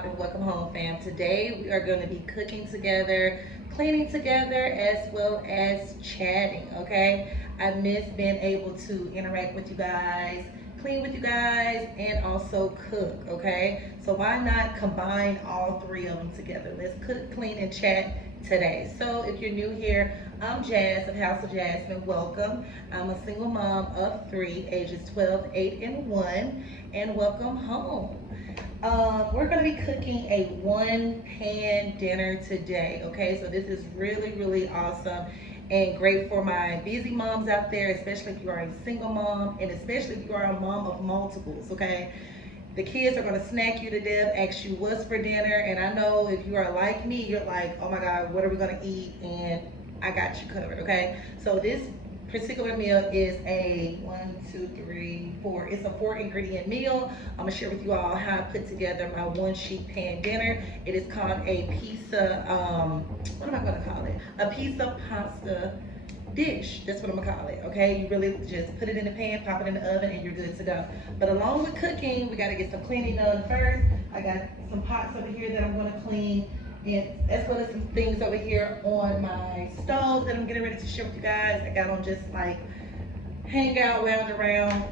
poppin'? Welcome home, fam. Today we are going to be cooking together, cleaning together, as well as chatting. Okay, I miss being able to interact with you guys, clean with you guys, and also cook. Okay, so why not combine all three of them together? Let's cook, clean, and chat today. So if you're new here, I'm Jazz of House of Jasmine. Welcome. I'm a single mom of three, ages 12, 8, and 1, and welcome home. We're going to be cooking a one pan dinner today. Okay, so this is really, really awesome and great for my busy moms out there, especially if you are a single mom and especially if you are a mom of multiples. Okay, the kids are going to snack you to death, ask you what's for dinner, and I know if you are like me, you're like, oh my God, what are we going to eat? And I got you covered. Okay, so this particular meal is a one, two, three, four. It's a 4 ingredient meal. I'm gonna share with you all how I put together my one sheet pan dinner. It is called a pizza. What am I gonna call it? A pizza pasta dish. That's what I'm gonna call it. Okay, you really just put it in the pan, pop it in the oven, and you're good to go. But along with cooking, we gotta get some cleaning done first. I got some pots over here that I'm gonna clean, and as well as some things over here on my stove that I'm getting ready to share with you guys. I got on just like hang out, lounge around,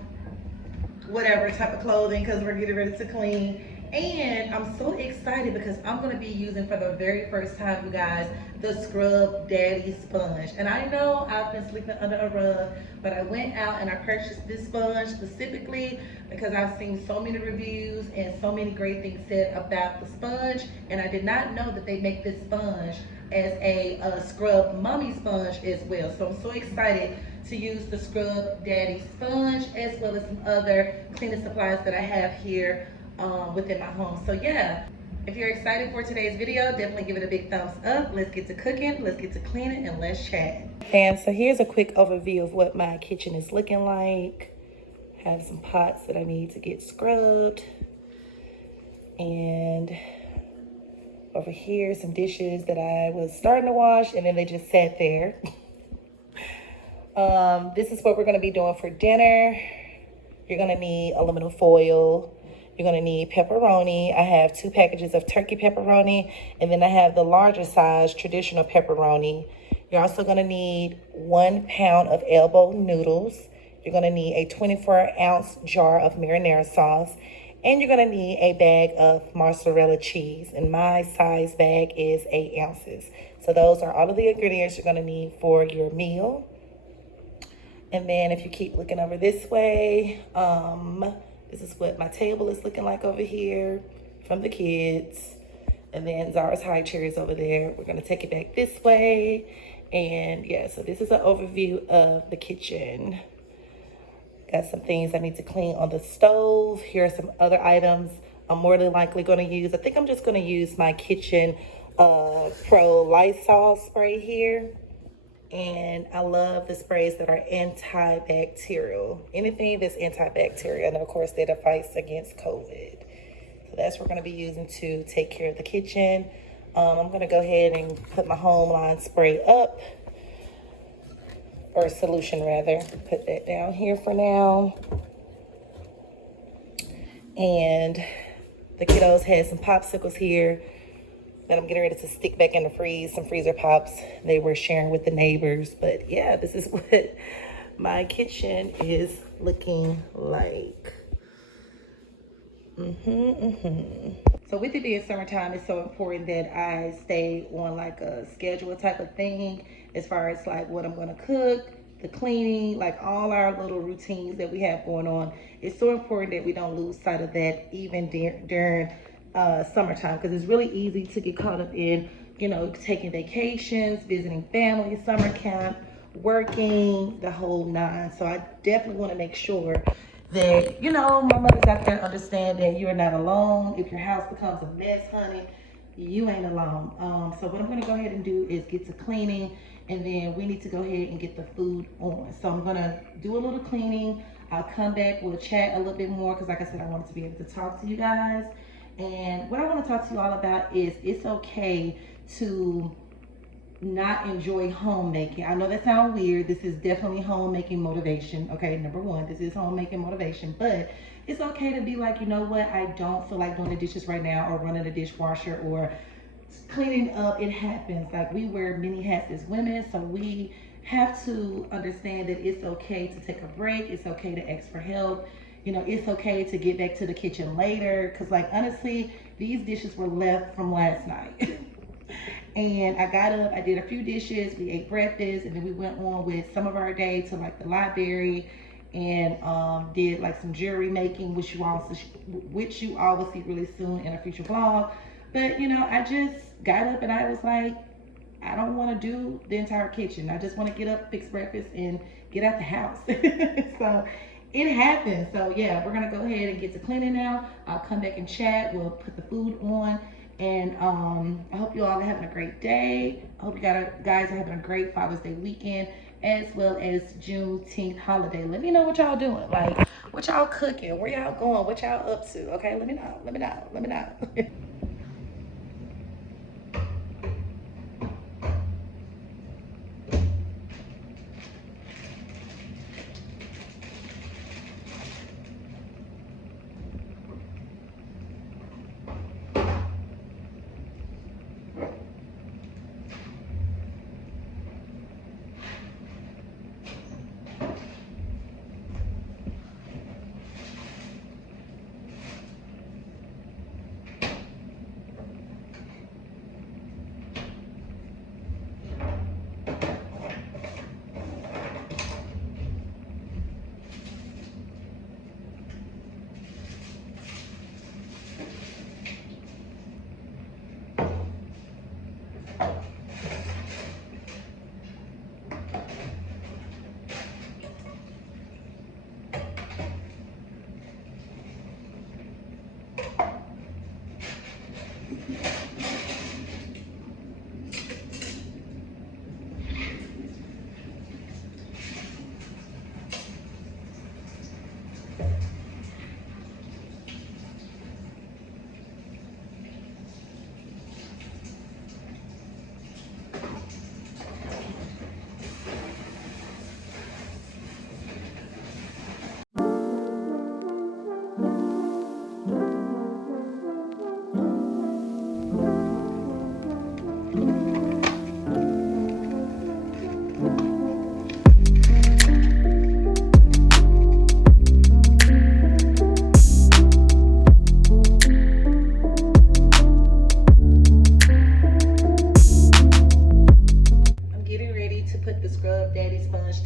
whatever type of clothing because we're getting ready to clean. And I'm so excited because I'm going to be using for the very first time, you guys, the Scrub Daddy sponge. And I know I've been sleeping under a rug, but I went out and I purchased this sponge specifically because I've seen so many reviews and so many great things said about the sponge. And I did not know that they make this sponge as a scrub mommy sponge as well. So I'm so excited to use the Scrub Daddy sponge as well as some other cleaning supplies that I have here within my home. So yeah, if you're excited for today's video, definitely give it a big thumbs up. Let's get to cooking, let's get to cleaning, and let's chat. And so here's a quick overview of what my kitchen is looking like. I have some pots that I need to get scrubbed. And over here, some dishes that I was starting to wash and then they just sat there. This is what we're gonna be doing for dinner. You're gonna need aluminum foil. You're gonna need pepperoni. I have 2 packages of turkey pepperoni, and then I have the larger size traditional pepperoni. You're also gonna need 1 pound of elbow noodles. You're gonna need a 24-ounce jar of marinara sauce, and you're gonna need a bag of mozzarella cheese. And my size bag is 8 ounces. So those are all of the ingredients you're gonna need for your meal. And then if you keep looking over this way, this is what my table is looking like over here from the kids. And then Zara's high chair is over there. We're gonna take it back this way. And yeah, so this is an overview of the kitchen. Got some things I need to clean on the stove. Here are some other items I'm more than likely gonna use. I think I'm just gonna use my Kitchen Pro Lysol spray here. And I love the sprays that are antibacterial. Anything that's antibacterial, and of course that fights against COVID. So that's what we're gonna be using to take care of the kitchen. I'm gonna go ahead and put my Home line spray up, or solution rather. Put that down here for now. And the kiddos had some popsicles here that I'm getting ready to stick back in the freeze, some freezer pops they were sharing with the neighbors. But yeah, this is what my kitchen is looking like. So with it being summertime, it's so important that I stay on like a schedule type of thing as far as like what I'm gonna cook, the cleaning, like all our little routines that we have going on. It's so important that we don't lose sight of that even during summertime, because it's really easy to get caught up in, you know, taking vacations, visiting family, summer camp, working, the whole nine. So I definitely want to make sure that, you know, my mothers out there understand that you're not alone. If your house becomes a mess, honey, you ain't alone. So what I'm going to go ahead and do is get to cleaning, and then we need to go ahead and get the food on. So I'm going to do a little cleaning. I'll come back, we'll chat a little bit more, because like I said, I wanted to be able to talk to you guys. And what I want to talk to you all about is it's okay to not enjoy homemaking. I know that sounds weird. This is definitely homemaking motivation. Okay, number one, this is homemaking motivation, but it's okay to be like, you know what, I don't feel like doing the dishes right now, or running the dishwasher, or cleaning up. It happens. Like, we wear many hats as women, so we have to understand that it's okay to take a break. It's okay to ask for help. You know, it's okay to get back to the kitchen later. Cause like, honestly, these dishes were left from last night. And I got up, I did a few dishes, we ate breakfast, and then we went on with some of our day to like the library, and did like some jewelry making, which you all will see really soon in a future vlog. But you know, I just got up and I was like, I don't want to do the entire kitchen. I just want to get up, fix breakfast, and get out the house. So it happens. So yeah, we're gonna go ahead and get to cleaning now. I'll come back and chat. We'll put the food on. And I hope you all are having a great day. I hope you guys are having a great Father's Day weekend, as well as Juneteenth holiday. Let me know what y'all doing. Like, what y'all cooking? Where y'all going? What y'all up to? Okay, let me know. Let me know. Let me know.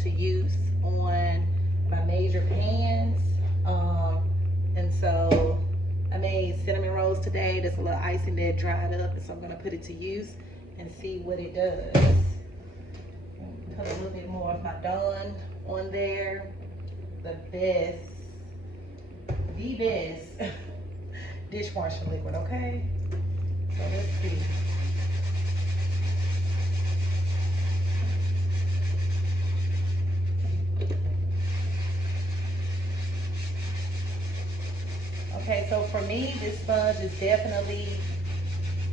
To use on my major pans. And so I made cinnamon rolls today. There's a little icing that dried up, and so I'm gonna put it to use and see what it does. Put a little bit more of my Dawn on there. The best dishwashing liquid, okay? So let's see. Okay, so for me, this sponge is definitely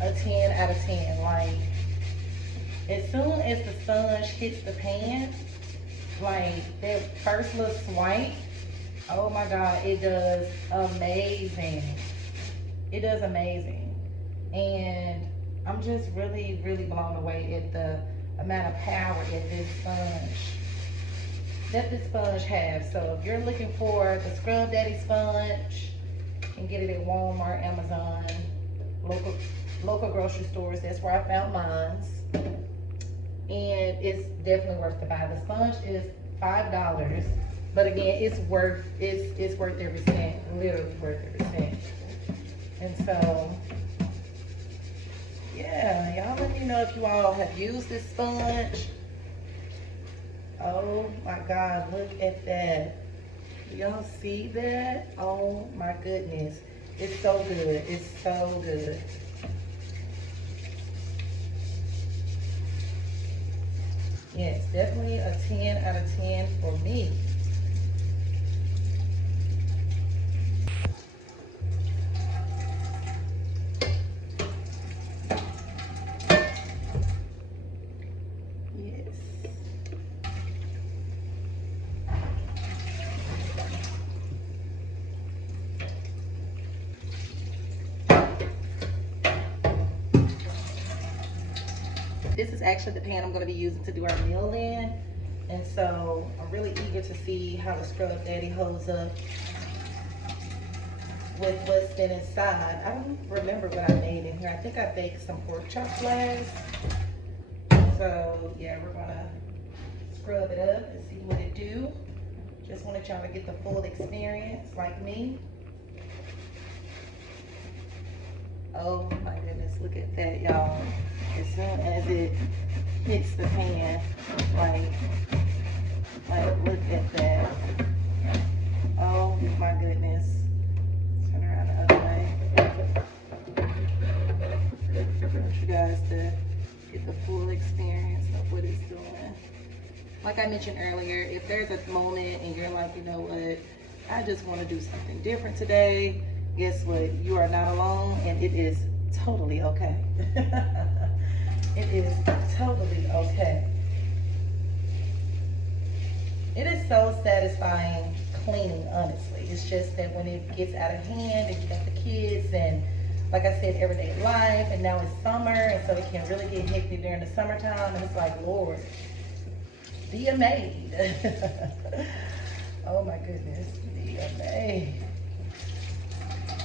a 10 out of 10. Like, as soon as the sponge hits the pan, like that first little swipe, oh my God, it does amazing. It does amazing. And I'm just really, really blown away at the amount of power that this sponge has. So if you're looking for the Scrub Daddy sponge, you can get it at Walmart, Amazon, local grocery stores. That's where I found mine. And it's definitely worth the buy. The sponge is $5, but again, it's worth every cent. Literally worth every cent. And so, yeah, y'all let me know if you all have used this sponge. Oh my God, look at that. Y'all see that? Oh my goodness. It's so good. It's so good. Yes, definitely a 10 out of 10 for me. is actually the pan I'm going to be using to do our meal in. And so I'm really eager to see how the Scrub Daddy holds up with what's been inside. I don't remember what I made in here. I think I baked some pork chops last. So yeah, we're gonna scrub it up and see what it do. Just wanted y'all to get the full experience like me. Oh my goodness, look at that, y'all. As soon as it hits the pan, like look at that. Oh my goodness. Turn around the other way. I want you guys to get the full experience of what it's doing. Like I mentioned earlier, if there's a moment and you're like, you know what, I just want to do something different today, guess what? You are not alone, and it is totally okay. It is totally okay. It is so satisfying cleaning, honestly. It's just that when it gets out of hand and you got the kids and, like I said, everyday life, and now it's summer, and so it can really get hectic during the summertime, and it's like, Lord, be a maid. Oh my goodness, be a maid.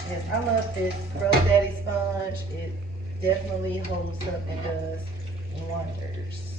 Yes, I love this Scrub Daddy sponge. It definitely holds up and does wonders.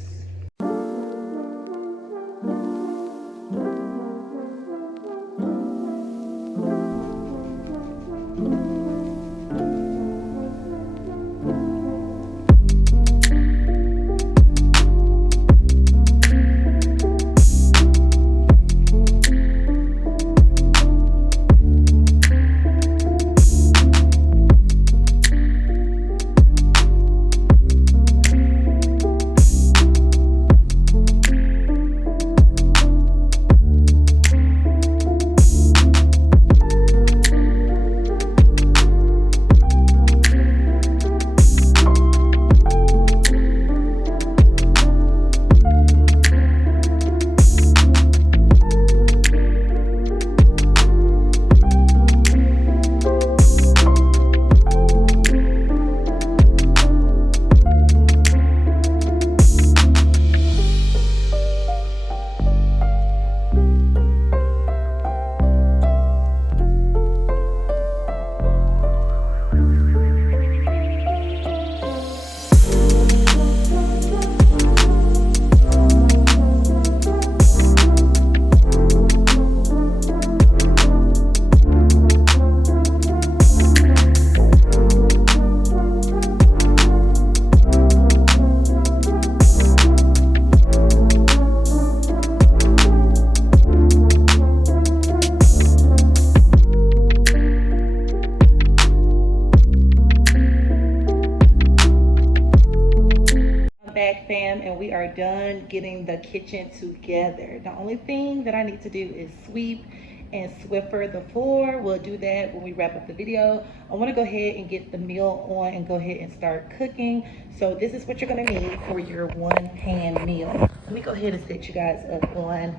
Back, fam, and we are done getting the kitchen together. The only thing that I need to do is sweep and Swiffer the floor. We'll do that when we wrap up the video. I want to go ahead and get the meal on and go ahead and start cooking. So this is what you're going to need for your one pan meal. Let me go ahead and set you guys up on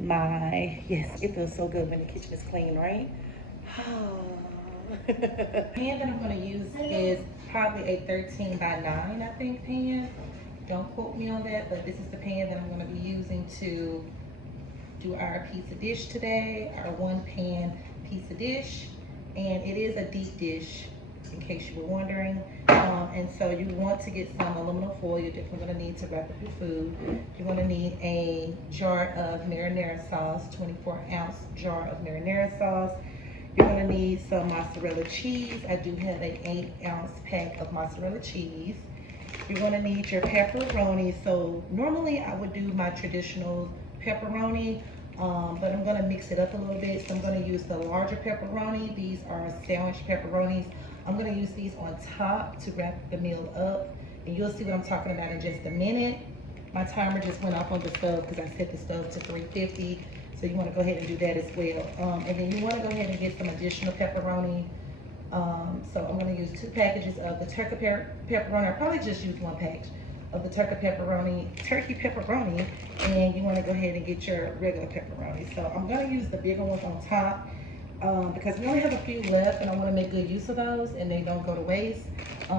my, yes, it feels so good when the kitchen is clean, right? The pan that I'm going to use is probably a 13 by 9, I think, pan. Don't quote me on that, but this is the pan that I'm going to be using to do our pizza dish today, our one pan pizza dish. And it is a deep dish, in case you were wondering. And so you want to get some aluminum foil. You're definitely going to need to wrap up your food. You're going to need a jar of marinara sauce, 24-ounce jar of marinara sauce. You're going to need some mozzarella cheese. I do have an 8-ounce pack of mozzarella cheese. You're going to need your pepperoni. So normally I would do my traditional pepperoni, but I'm going to mix it up a little bit. So I'm going to use the larger pepperoni. These are sandwich pepperonis. I'm going to use these on top to wrap the meal up, and you'll see what I'm talking about in just a minute. My timer just went off on the stove because I set the stove to 350, so you want to go ahead and do that as well. And then you want to go ahead and get some additional pepperoni. So I'm going to use 2 packages of the turkey pepperoni. I'll probably just use 1 package of the turkey pepperoni, and you want to go ahead and get your regular pepperoni. So I'm going to use the bigger ones on top. because we only have a few left and I want to make good use of those and they don't go to waste.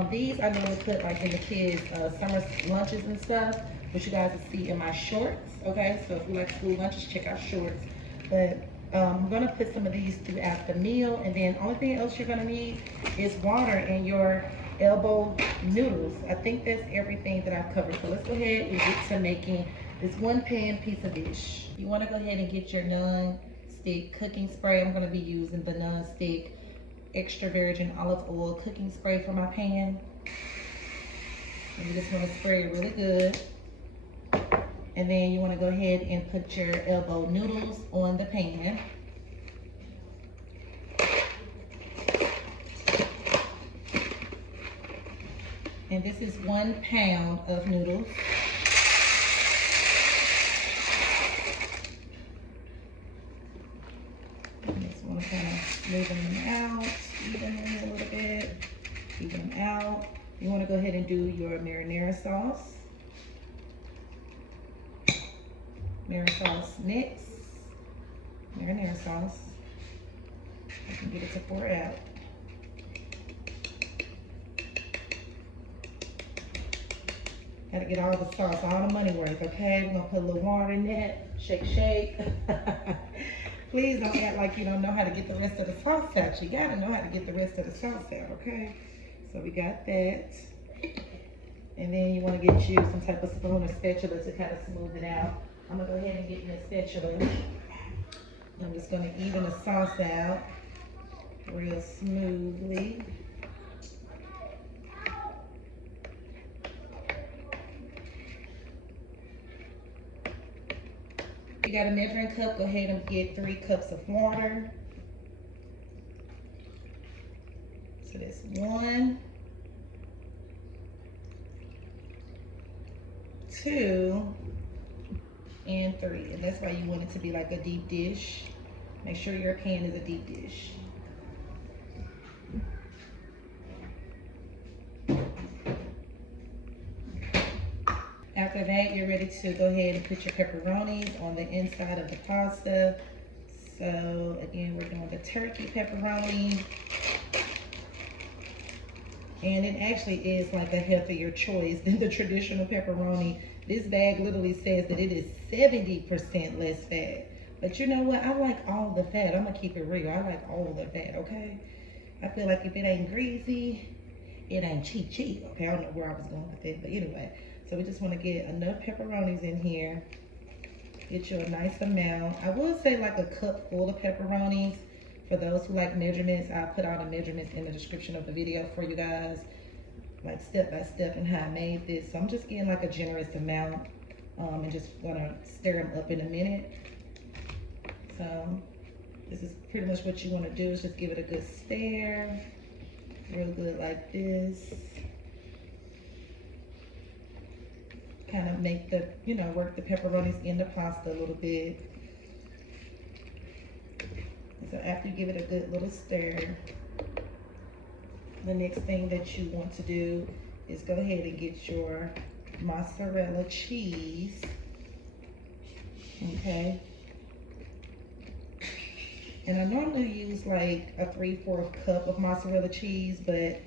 These I normally put like in the kids' summer lunches and stuff, which you guys will see in my shorts, okay? So if you like school lunches, check out shorts. But I'm gonna put some of these throughout the meal, and then only thing else you're gonna need is water and your elbow noodles. I think that's everything that I've covered. So let's go ahead and get to making this one pan pizza dish. You wanna go ahead and get your non-stick cooking spray. I'm gonna be using the non-stick extra virgin olive oil cooking spray for my pan. And you just wanna spray it really good. And then you wanna go ahead and put your elbow noodles on the pan. And this is 1 pound of noodles. I just wanna kind of smoothen them out, even them a little bit, even them out. You wanna go ahead and do your marinara sauce. Marinara sauce mix, marinara sauce. I can get it to pour out. Gotta get all the sauce, all the money worth, okay? We're gonna put a little water in that, shake, shake. Please don't act like you don't know how to get the rest of the sauce out. You gotta know how to get the rest of the sauce out, okay? So we got that. And then you wanna get you some type of spoon or spatula to kind of smooth it out. I'm gonna go ahead and get me a spatula. I'm just gonna even the sauce out real smoothly. If you got a measuring cup, go ahead and get 3 cups of water. So that's 1, 2, and 3. And that's why you want it to be like a deep dish. Make sure your pan is a deep dish. After that, you're ready to go ahead and put your pepperonis on the inside of the pasta. So again, we're doing the turkey pepperoni. And it actually is like a healthier choice than the traditional pepperoni. This bag literally says that it is 70% less fat. But you know what? I like all the fat. I'm gonna keep it real. I like all the fat, okay? I feel like if it ain't greasy, it ain't cheap, okay? I don't know where I was going with it, but anyway. So we just wanna get enough pepperonis in here. Get you a nice amount. I would say like a cup full of pepperonis. For those who like measurements, I'll put all the measurements in the description of the video for you guys, like step by step and how I made this. So I'm just getting like a generous amount and just gonna stir them up in a minute. So this is pretty much what you wanna do, is just give it a good stir, real good like this. Kind of make the, you know, work the pepperonis in the pasta a little bit. So after you give it a good little stir, the next thing that you want to do is go ahead and get your mozzarella cheese, okay? And I normally use like a 3/4 cup of mozzarella cheese, but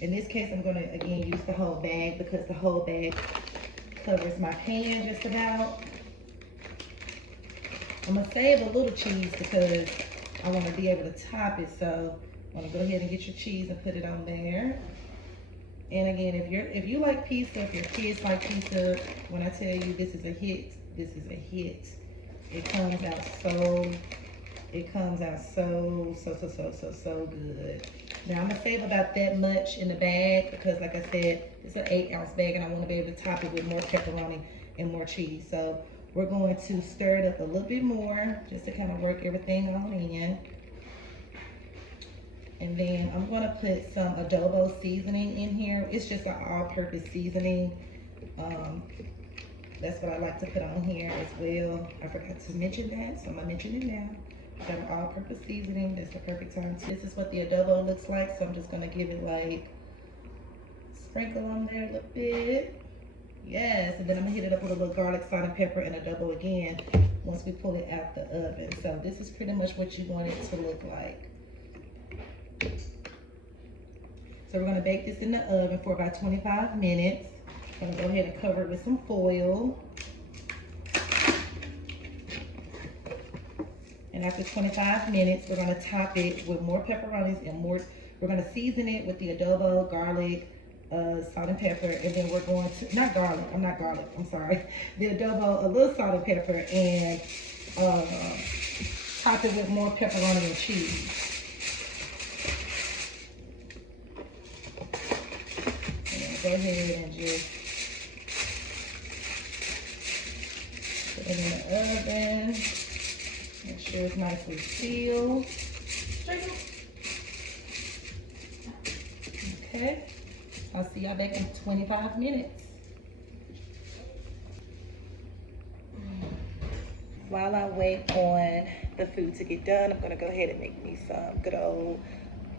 in this case, I'm gonna again use the whole bag because the whole bag covers my pan just about. I'm gonna save a little cheese because I want to be able to top it, so I want to go ahead and get your cheese and put it on there. And again, if you like pizza, if your kids like pizza, when I tell you this is a hit, this is a hit. It comes out so good. Now I'm gonna save about that much in the bag because, like I said, it's an 8-ounce bag, and I want to be able to top it with more pepperoni and more cheese. So we're going to stir it up a little bit more just to kind of work everything on in. And then I'm gonna put some adobo seasoning in here. It's just an all-purpose seasoning. That's what I like to put on here as well. I forgot to mention that, so I'm gonna mention it now. Got an all-purpose seasoning. That's the perfect time. This is what the adobo looks like, so I'm just gonna give it like sprinkle on there a little bit. Yes, and then I'm gonna hit it up with a little garlic, salt, and pepper, and adobo again once we pull it out the oven. So this is pretty much what you want it to look like. So we're gonna bake this in the oven for about 25 minutes. I'm gonna go ahead and cover it with some foil. And after 25 minutes, we're gonna top it with more pepperonis and more, we're gonna season it with the adobo, garlic, salt and pepper, and then we're going to, I'm sorry. The adobo, a little salt and pepper, and top it with more pepperoni and cheese. And go ahead and just put it in the oven. Make sure it's nicely sealed. Okay. I'll see y'all back in 25 minutes. While I wait on the food to get done, I'm gonna go ahead and make me some good old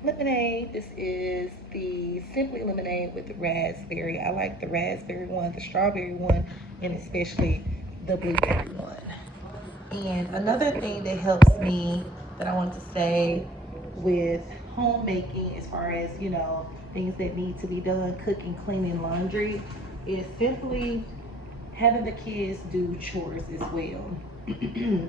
lemonade. This is the Simply Lemonade with raspberry. I like the raspberry one, the strawberry one, and especially the blueberry one. And another thing that helps me that I wanted to say with homemaking, as far as, you know, things that need to be done, cooking, cleaning, laundry, is simply having the kids do chores as well.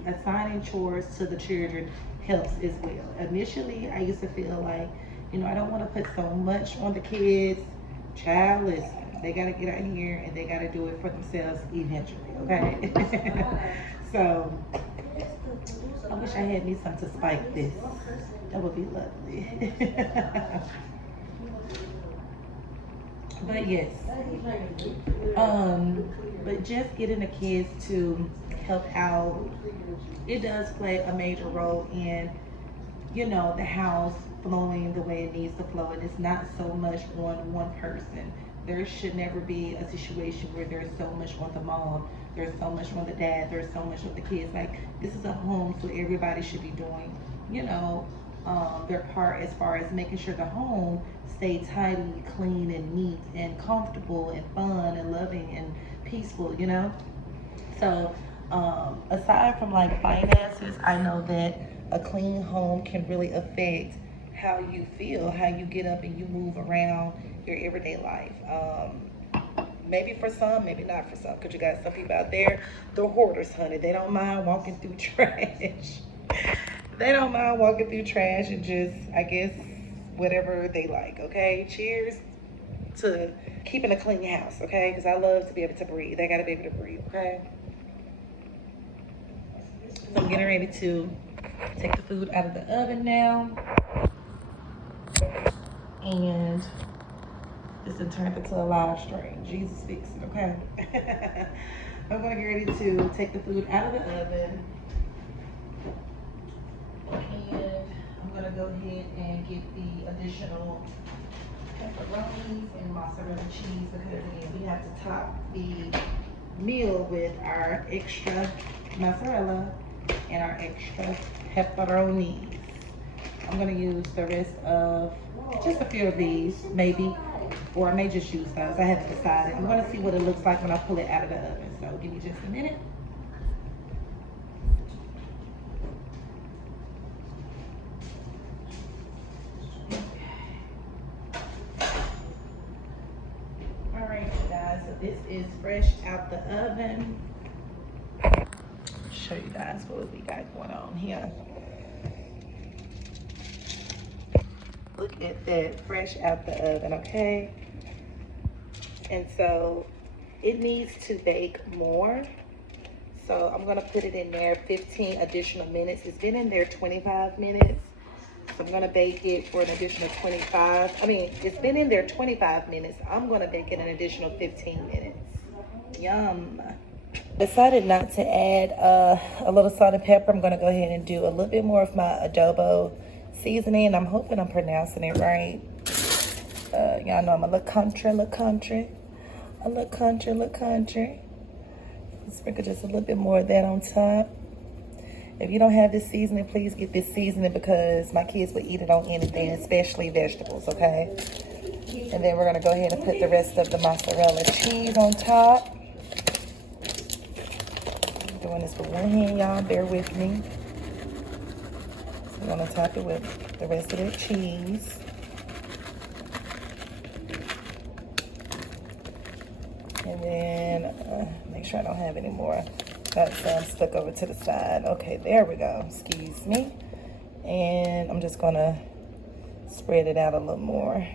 Assigning chores to the children helps as well. Initially, I used to feel like, you know, I don't want to put so much on the kids. Child, listen, they got to get out here and they got to do it for themselves eventually, okay? So, I wish I had me some to spike this. That would be lovely. But yes, but just getting the kids to help out, it does play a major role in, you know, the house flowing the way it needs to flow. And it's not so much on one person. There should never be a situation where there's so much on the mom, there's so much on the dad, there's so much on the kids. Like, this is a home, so everybody should be doing, you know, their part as far as making sure the home stay tidy, clean, and neat, and comfortable, and fun, and loving, and peaceful, you know? So, aside from like finances, I know that a clean home can really affect how you feel, how you get up and you move around your everyday life. Maybe for some, maybe not for some, because you got some people out there, they're hoarders, honey. They don't mind walking through trash. They don't mind walking through trash and just, I guess, whatever they like, okay? Cheers to keeping a clean house, okay? Because I love to be able to breathe. They got to be able to breathe, okay? So I'm getting ready to take the food out of the oven now. And this has turned into a live stream. Jesus fix it, okay? I'm going to get ready to take the food out of the oven. And I'm going to go ahead and get the additional pepperonis and mozzarella cheese, because again, we have to top the meal with our extra mozzarella and our extra pepperonis. I'm going to use the rest of just a few of these, maybe, or I may just use those. I haven't decided. I'm going to see what it looks like when I pull it out of the oven. So give me just a minute. All right, you guys. So this is fresh out the oven. Show you guys what we got going on here. Look at that, fresh out the oven, okay? And so it needs to bake more. So I'm gonna put it in there 15 additional minutes. It's been in there 25 minutes. So I'm gonna bake it for an additional 25. I mean, it's been in there 25 minutes. I'm gonna bake it an additional 15 minutes. Yum. Decided not to add a little salt and pepper. I'm gonna go ahead and do a little bit more of my adobo seasoning. I'm hoping I'm pronouncing it right. Y'all know I'm a little country. Sprinkle just a little bit more of that on top. If you don't have this seasoning, please get this seasoning, because my kids will eat it on anything, especially vegetables, okay? And then we're gonna go ahead and put the rest of the mozzarella cheese on top. I'm doing this with one hand, y'all, bear with me. So we're gonna top it with the rest of the cheese. And then make sure I don't have any more. Got some stuck over to the side. Okay, there we go. Excuse me. And I'm just gonna spread it out a little more.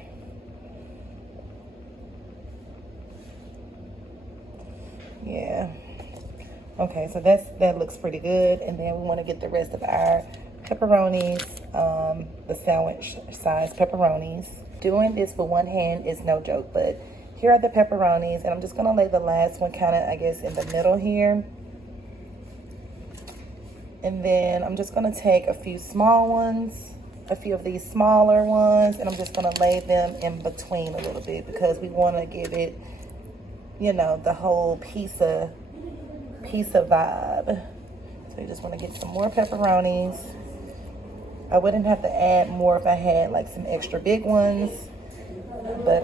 Yeah. Okay, so that looks pretty good. And then we want to get the rest of our pepperonis, the sandwich size pepperonis. Doing this with one hand is no joke, but here are the pepperonis, and I'm just gonna lay the last one kind of, I guess, in the middle here. And then I'm just gonna take a few small ones, a few of these smaller ones, and I'm just gonna lay them in between a little bit because we wanna give it, you know, the whole pizza vibe. So you just wanna get some more pepperonis. I wouldn't have to add more if I had like some extra big ones. But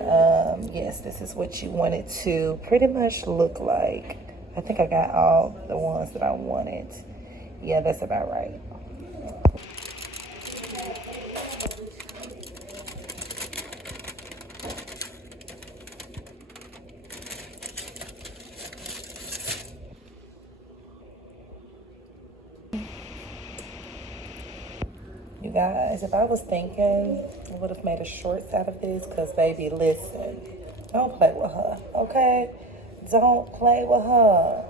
yes, this is what you want it to pretty much look like. I think I got all the ones that I wanted. Yeah, that's about right. You guys, if I was thinking, I would have made a shorts out of this because, baby, listen, don't play with her, okay? Don't play with her.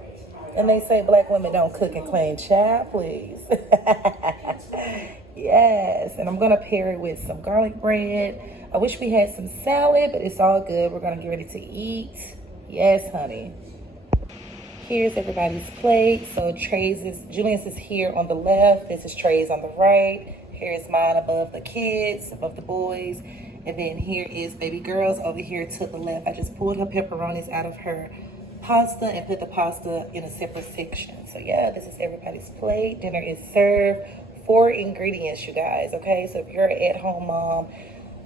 And they say black women don't cook and clean. Child, please. Yes, and I'm going to pair it with some garlic bread. I wish we had some salad, but it's all good. We're going to get ready to eat. Yes, honey. Here's everybody's plate. So Julian's is here on the left. This is Trey's on the right. Here's mine above the kids, above the boys. And then here is baby girl's over here to the left. I just pulled her pepperonis out of her pasta and put the pasta in a separate section. So yeah, this is everybody's plate. Dinner is served. 4 ingredients, you guys, okay? So if you're an at-home mom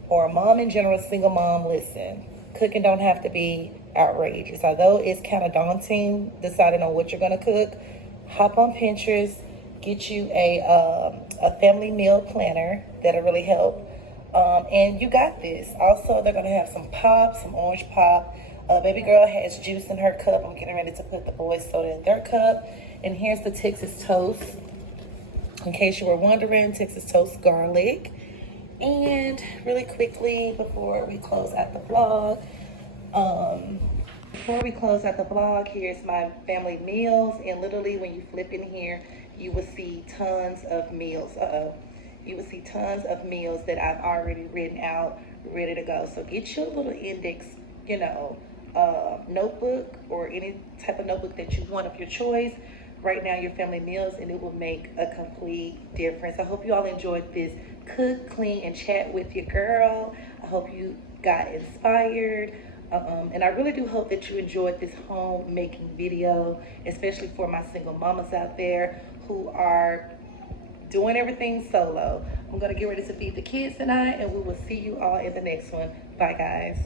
or a mom in general, single mom, listen, cooking don't have to be outrageous. Although it's kind of daunting deciding on what you're gonna cook, hop on Pinterest, get you a family meal planner that'll really help. And you got this. Also, they're gonna have some pop, some orange pop. Baby girl has juice in her cup. I'm getting ready to put the boys' soda in their cup. And here's the Texas toast. In case you were wondering, Texas toast garlic. And really quickly, before we close out the vlog, here's my family meals. And literally, when you flip in here, you will see tons of meals. You will see tons of meals that I've already written out, ready to go. So get your little index, you know, notebook or any type of notebook that you want of your choice. Write down your family meals and it will make a complete difference. I hope you all enjoyed this cook, clean, and chat with your girl. I hope you got inspired. And I really do hope that you enjoyed this homemaking video, especially for my single mamas out there who are doing everything solo. I'm gonna get ready to feed the kids tonight and we will see you all in the next one. Bye guys.